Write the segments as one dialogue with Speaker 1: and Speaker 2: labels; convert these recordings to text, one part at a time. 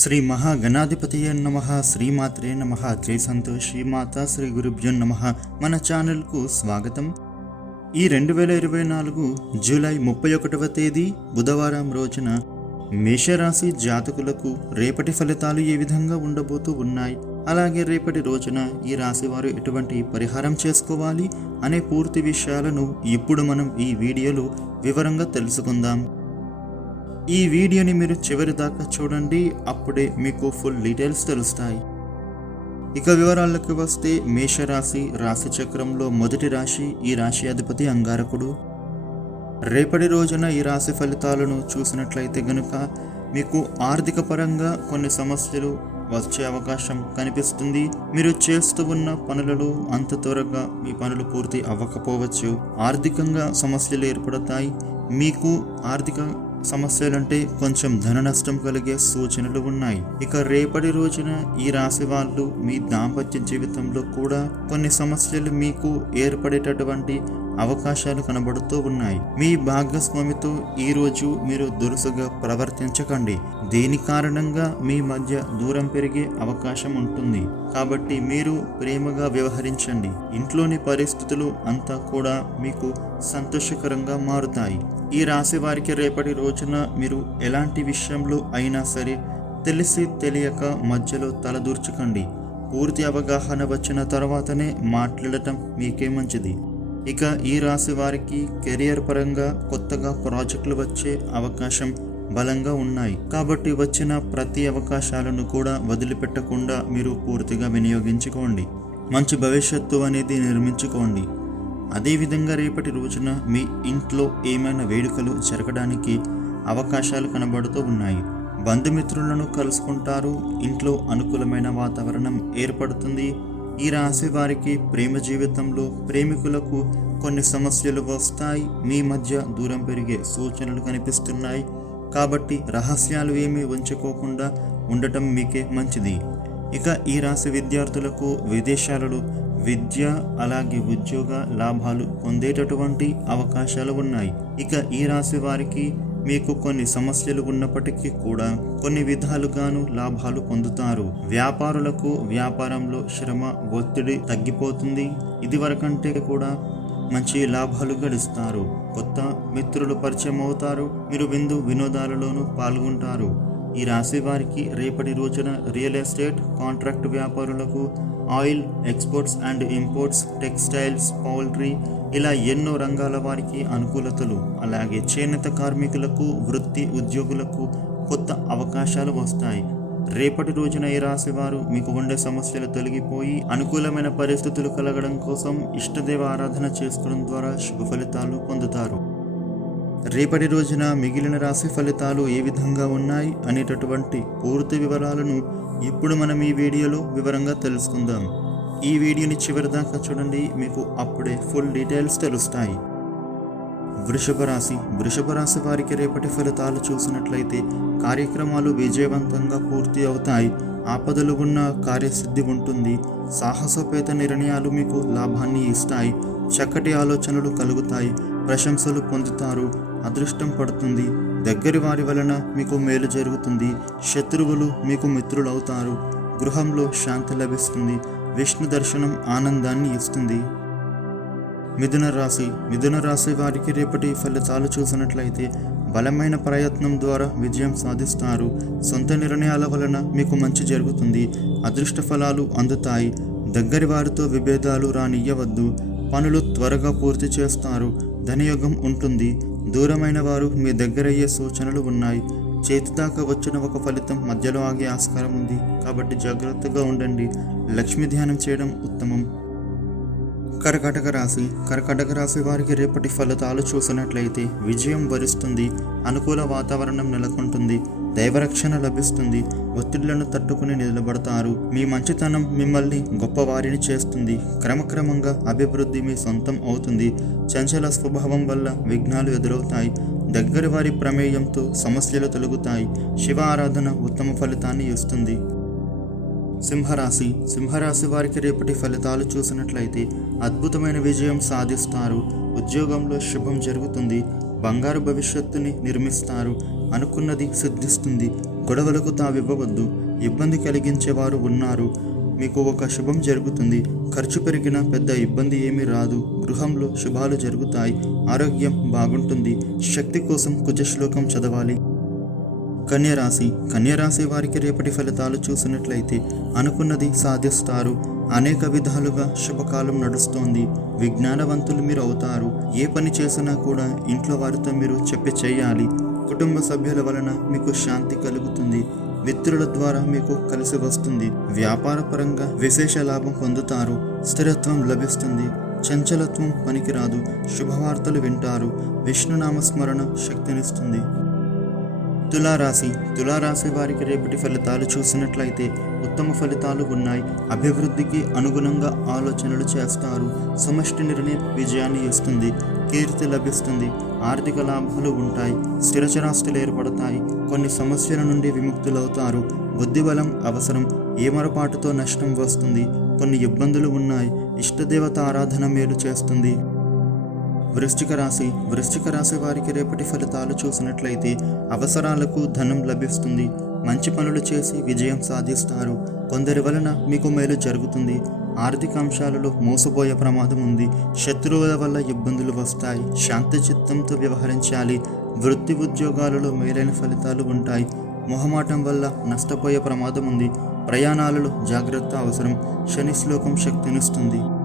Speaker 1: శ్రీ మహాగణాధిపతియే నమ శ్రీమాత్రే నమ జై సంతోషి శ్రీమాత శ్రీ గురుభ్యో నమ. మన ఛానల్కు స్వాగతం. ఈ రెండు వేల ఇరవై నాలుగు జూలై ముప్పై ఒకటవ తేదీ బుధవారం రోజున మేషరాశి జాతకులకు రేపటి ఫలితాలు ఏ విధంగా ఉండబోతూ ఉన్నాయి? అలాగే రేపటి రోజున ఈ రాశి వారు ఎటువంటి పరిహారం చేసుకోవాలి? అనే పూర్తి విషయాలను ఇప్పుడు మనం ఈ వీడియోలో వివరంగా తెలుసుకుందాం. ఈ వీడియోని మీరు చివరి దాకా చూడండి అప్పుడే మీకు ఫుల్ డీటెయిల్స్ తెలుస్తాయి. ఇక వివరాలకు వస్తే మేషరాశి రాశి చక్రంలో మొదటి రాశి ఈ రాశి అధిపతి అంగారకుడు. రేపటి రోజున ఈ రాశి ఫలితాలను చూసినట్లయితే గనుక మీకు ఆర్థిక పరంగా కొన్ని సమస్యలు వచ్చే అవకాశం కనిపిస్తుంది. మీరు చేస్తూ ఉన్న పనులలో అంత త్వరగా మీ పనులు పూర్తి అవ్వకపోవచ్చు. ఆర్థికంగా సమస్యలు ఏర్పడతాయి. మీకు ఆర్థిక సమస్యలంటే కొంచెం ధన నష్టం కలిగే సూచనలు ఉన్నాయి. ఇక రేపటి రోజున ఈ రాశి వాళ్ళు మీ దాంపత్య జీవితంలో కూడా కొన్ని సమస్యలు మీకు ఏర్పడేటటువంటి అవకాశాలు కనబడుతూ ఉన్నాయి. మీ భాగస్వామితో ఈ రోజు మీరు దురుసుగా ప్రవర్తించకండి. దీని కారణంగా మీ మధ్య దూరం పెరిగే అవకాశం ఉంటుంది. కాబట్టి మీరు ప్రేమగా వ్యవహరించండి. ఇంట్లోని పరిస్థితులు అంతా కూడా మీకు సంతోషకరంగా మారుతాయి. ఈ రాశి వారికి రేపటి రోజున మీరు ఎలాంటి విషయంలో అయినా సరే తెలిసి తెలియక మధ్యలో తలదూర్చకండి. పూర్తి అవగాహన వచ్చిన తర్వాతనే మాట్లాడటం మీకే మంచిది. ఇక ఈ రాశి వారికి కెరియర్ పరంగా కొత్తగా ప్రాజెక్టులు వచ్చే అవకాశం బలంగా ఉన్నాయి. కాబట్టి వచ్చిన ప్రతి అవకాశాలను కూడా వదిలిపెట్టకుండా మీరు పూర్తిగా వినియోగించుకోండి. మంచి భవిష్యత్తు అనేది నిర్మించుకోండి. అదేవిధంగా రేపటి రోజున మీ ఇంట్లో ఏమైనా వేడుకలు జరగడానికి అవకాశాలు కనబడుతూ ఉన్నాయి. బంధుమిత్రులను కలుసుకుంటారు. ఇంట్లో అనుకూలమైన వాతావరణం ఏర్పడుతుంది. ఈ రాశి వారికి ప్రేమ జీవితంలో ప్రేమికులకు కొన్ని సమస్యలు వస్తాయి. మీ మధ్య దూరం పెరిగే సూచనలు కనిపిస్తున్నాయి. కాబట్టి రహస్యాలు ఏమీ ఉంచుకోకుండా ఉండటం మీకే మంచిది. ఇక ఈ రాశి విద్యార్థులకు విదేశాలలో విద్య అలాగే ఉద్యోగ లాభాలు పొందేటటువంటి అవకాశాలు ఉన్నాయి. ఇక ఈ రాశి వారికి మీకు కొన్ని సమస్యలు ఉన్నప్పటికీ కూడా కొన్ని విధాలుగాను లాభాలు పొందుతారు. వ్యాపారులకు వ్యాపారంలో శ్రమ ఒత్తిడి తగ్గిపోతుంది. ఇది వరకంటే కూడా మంచి లాభాలు గడిస్తారు. కొత్త మిత్రులు పరిచయం అవుతారు. మీరు విందు వినోదాలలోనూ పాల్గొంటారు. ఈ రాశి వారికి రేపటి రోజున రియల్ ఎస్టేట్ కాంట్రాక్ట్ వ్యాపారులకు oil exports and imports textiles poultry ఇలా ఎన్నో రంగాల వారికి అనుకూలతలు. అలాగే చేనేత కార్మికులకు వృత్తి ఉద్యోగులకు కొత్త అవకాశాలు వస్తాయి. రేపటి రోజున ఈ రాశి వారు మీకు ఉండే సమస్యలు తొలగిపోయి అనుకూలమైన పరిస్థితులు కలగడం కోసం ఇష్టదేవ ఆరాధన చేసుకోవడం ద్వారా శుభ ఫలితాలు పొందుతారు. రేపటి రోజున మిగిలిన రాశి ఫలితాలు ఏ విధంగా ఉన్నాయి అనేటటువంటి పూర్తి వివరాలను ఇప్పుడు మనం ఈ వీడియోలో వివరంగా తెలుసుకుందాం. ఈ వీడియోని చివరిదాకా చూడండి మీకు అప్పుడే ఫుల్ డీటెయిల్స్ తెలుస్తాయి. వృషభ రాశి. వృషభ రాశి వారికి రేపటి ఫలితాలు చూసినట్లయితే కార్యక్రమాలు విజయవంతంగా పూర్తి అవుతాయి. ఆపదలు ఉన్న కార్యసిద్ధి ఉంటుంది. సాహసోపేత నిర్ణయాలు మీకు లాభాన్ని ఇస్తాయి. చక్కటి ఆలోచనలు కలుగుతాయి. ప్రశంసలు పొందుతారు. అదృష్టం పడుతుంది. దగ్గరి వారి వలన మీకు మేలు జరుగుతుంది. శత్రువులు మీకు మిత్రులవుతారు. గృహంలో శాంతి లభిస్తుంది. విష్ణు దర్శనం ఆనందాన్ని ఇస్తుంది. మిథున రాశి మిథున రాశి వారికి రేపటి ఫలితాలు చూసినట్లయితే బలమైన ప్రయత్నం ద్వారా విజయం సాధిస్తారు. సొంత నిర్ణయాల వలన మీకు మంచి జరుగుతుంది. అదృష్ట ఫలాలు అందుతాయి. దగ్గరి వారితో విభేదాలు రానియ్యవద్దు. పనులు త్వరగా పూర్తి చేస్తారు. ధనయోగం ఉంటుంది. దూరమైన వారు మీ దగ్గరయ్యే సూచనలు ఉన్నాయి. చేతి దాకా వచ్చిన ఒక ఫలితం మధ్యలో ఆగే ఆస్కారం ఉంది. కాబట్టి జాగ్రత్తగా ఉండండి. లక్ష్మీ ధ్యానం చేయడం ఉత్తమం. కర్కాటక రాశి. కర్కాటక రాశి వారికి రేపటి ఫలితాలు చూసినట్లయితే విజయం వరిస్తుంది. అనుకూల వాతావరణం నెలకొంటుంది. దైవరక్షణ లభిస్తుంది. ఒత్తిళ్ళను తట్టుకుని నిలబడతారు. మీ మంచితనం మిమ్మల్ని గొప్పవారిని చేస్తుంది. క్రమక్రమంగా అభివృద్ధి మీ సొంతం అవుతుంది. చంచల స్వభావం వల్ల విఘ్నాలు ఎదురవుతాయి. దగ్గరి వారి ప్రమేయంతో సమస్యలు తొలగుతాయి. శివ ఆరాధన ఉత్తమ ఫలితాన్ని ఇస్తుంది. సింహరాశి. సింహరాశి వారికి రేపటి ఫలితాలు చూసినట్లయితే అద్భుతమైన విజయం సాధిస్తారు. ఉద్యోగంలో శుభం జరుగుతుంది. బంగారు భవిష్యత్తుని నిర్మిస్తారు. అనుకున్నది సిద్ధిస్తుంది. గొడవలకు తావివ్వవద్దు. ఇబ్బంది కలిగించేవారు ఉన్నారు. మీకు ఒక శుభం జరుగుతుంది. ఖర్చు పెరిగిన పెద్ద ఇబ్బంది ఏమీ రాదు. గృహంలో శుభాలు జరుగుతాయి. ఆరోగ్యం బాగుంటుంది. శక్తి కోసం కుజశ్లోకం చదవాలి. కన్యరాశి. కన్యరాశి వారికి రేపటి ఫలితాలు చూసినట్లయితే అనుకున్నది సాధిస్తారు. అనేక విధాలుగా శుభకాలం నడుస్తోంది. విజ్ఞానవంతులు మీరు అవుతారు. ఏ పని చేసినా కూడా ఇంట్లో వారితో మీరు చెప్పి చేయాలి. కుటుంబ సభ్యుల వలన మీకు శాంతి కలుగుతుంది. మిత్రుల ద్వారా మీకు కలిసి వస్తుంది. వ్యాపార పరంగా విశేష లాభం పొందుతారు. స్థిరత్వం లభిస్తుంది. చంచలత్వం పనికిరాదు. శుభవార్తలు వింటారు. విష్ణునామస్మరణ శక్తినిస్తుంది. తులారాశి. తులారాశి వారికి రేపటి ఫలితాలు చూసినట్లయితే ఉత్తమ ఫలితాలు ఉన్నాయి. అభివృద్ధికి అనుగుణంగా ఆలోచనలు చేస్తారు. సమష్టి నిర్ణయం విజయాన్ని ఇస్తుంది. కీర్తి లభిస్తుంది. ఆర్థిక లాభాలు ఉంటాయి. స్థిరచరాస్తులు ఏర్పడతాయి. కొన్ని సమస్యల నుండి విముక్తులవుతారు. బుద్ధిబలం అవసరం. ఏమరపాటుతో నష్టం వస్తుంది. కొన్ని ఇబ్బందులు ఉన్నాయి. ఇష్టదేవత ఆరాధన మేలు చేస్తుంది. వృశ్చిక రాశి వృశ్చిక రాశి వారికి రేపటి ఫలితాలు చూసినట్లయితే అవసరాలకు ధనం లభిస్తుంది. మంచి పనులు చేసి విజయం సాధిస్తారు. కొందరి వలన మీకు మేలు జరుగుతుంది. ఆర్థిక అంశాలలో మోసపోయే ప్రమాదం ఉంది. శత్రువుల వల్ల ఇబ్బందులు వస్తాయి. శాంతి చిత్తంతో వ్యవహరించాలి. వృత్తి ఉద్యోగాలలో మేలైన ఫలితాలు ఉంటాయి. మొహమాటం వల్ల నష్టపోయే ప్రమాదం ఉంది. ప్రయాణాలలో జాగ్రత్త అవసరం. శని శ్లోకం శక్తినిస్తుంది.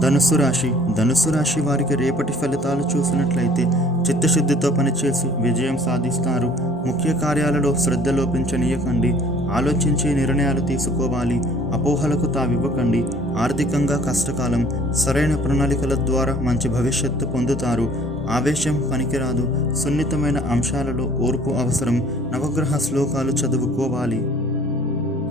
Speaker 1: ధనుస్సు రాశి. ధనుస్సు రాశి వారికి రేపటి ఫలితాలు చూసినట్లయితే చిత్తశుద్ధితో పనిచేసి విజయం సాధిస్తారు. ముఖ్య కార్యాలలో శ్రద్ధ లోపించనీయకండి. ఆలోచించి నిర్ణయాలు తీసుకోవాలి. అపోహలకు తావివ్వకండి. ఆర్థికంగా కష్టకాలం. సరైన ప్రణాళికల ద్వారా మంచి భవిష్యత్తు పొందుతారు. ఆవేశం పనికిరాదు. సున్నితమైన అంశాలలో ఓర్పు అవసరం. నవగ్రహ శ్లోకాలు చదువుకోవాలి.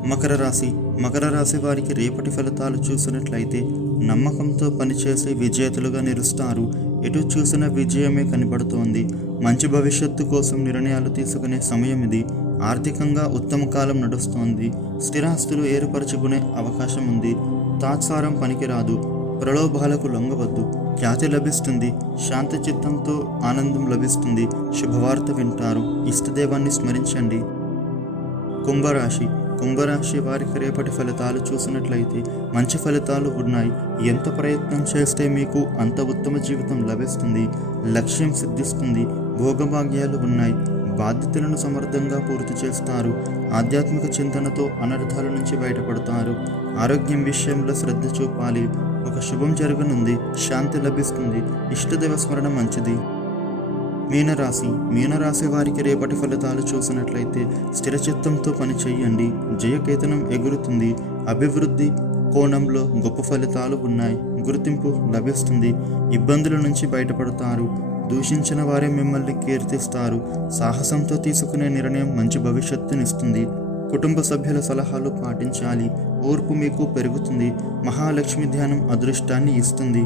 Speaker 1: మకర రాశి. మకర రాశి వారికి రేపటి ఫలితాలు చూసినట్లయితే నమ్మకంతో పనిచేసి విజేతలుగా నిలుస్తారు. ఎటు చూసిన విజయమే కనబడుతోంది. మంచి భవిష్యత్తు కోసం నిర్ణయాలు తీసుకునే సమయం ఇది. ఆర్థికంగా ఉత్తమ కాలం నడుస్తోంది. స్థిరాస్తులు ఏర్పరచుకునే అవకాశం ఉంది. తాత్సారం పనికిరాదు. ప్రలోభాలకు లొంగవద్దు. ఖ్యాతి లభిస్తుంది. శాంతి చిత్తంతో ఆనందం లభిస్తుంది. శుభవార్త వింటారు. ఇష్టదేవాన్ని స్మరించండి. కుంభరాశి. కుంభరాశి వారికి రేపటి ఫలితాలు చూసినట్లయితే మంచి ఫలితాలు ఉన్నాయి. ఎంత ప్రయత్నం చేస్తే మీకు అంత ఉత్తమ జీవితం లభిస్తుంది. లక్ష్యం సిద్ధిస్తుంది. భోగభాగ్యాలు ఉన్నాయి. బాధ్యతలను సమర్థంగా పూర్తి చేస్తారు. ఆధ్యాత్మిక చింతనతో అనర్థాల నుంచి బయటపడతారు. ఆరోగ్యం విషయంలో శ్రద్ధ చూపాలి. ఒక శుభం జరగనుంది. శాంతి లభిస్తుంది. ఇష్టదేవ స్మరణ మంచిది. మీనరాశి మీనరాశి వారికి రేపటి ఫలితాలు చూసినట్లయితే స్థిరచిత్తంతో పని చేయండి. జయకేతనం ఎగురుతుంది. అభివృద్ధి కోణంలో గొప్ప ఫలితాలు ఉన్నాయి. గుర్తింపు లభిస్తుంది. ఇబ్బందుల నుంచి బయటపడతారు. దూషించిన వారే మిమ్మల్ని కీర్తిస్తారు. సాహసంతో తీసుకునే నిర్ణయం మంచి భవిష్యత్తునిస్తుంది. కుటుంబ సభ్యుల సలహాలు పాటించాలి. ఓర్పు మీకు పెరుగుతుంది. మహాలక్ష్మి ధ్యానం అదృష్టాన్ని ఇస్తుంది.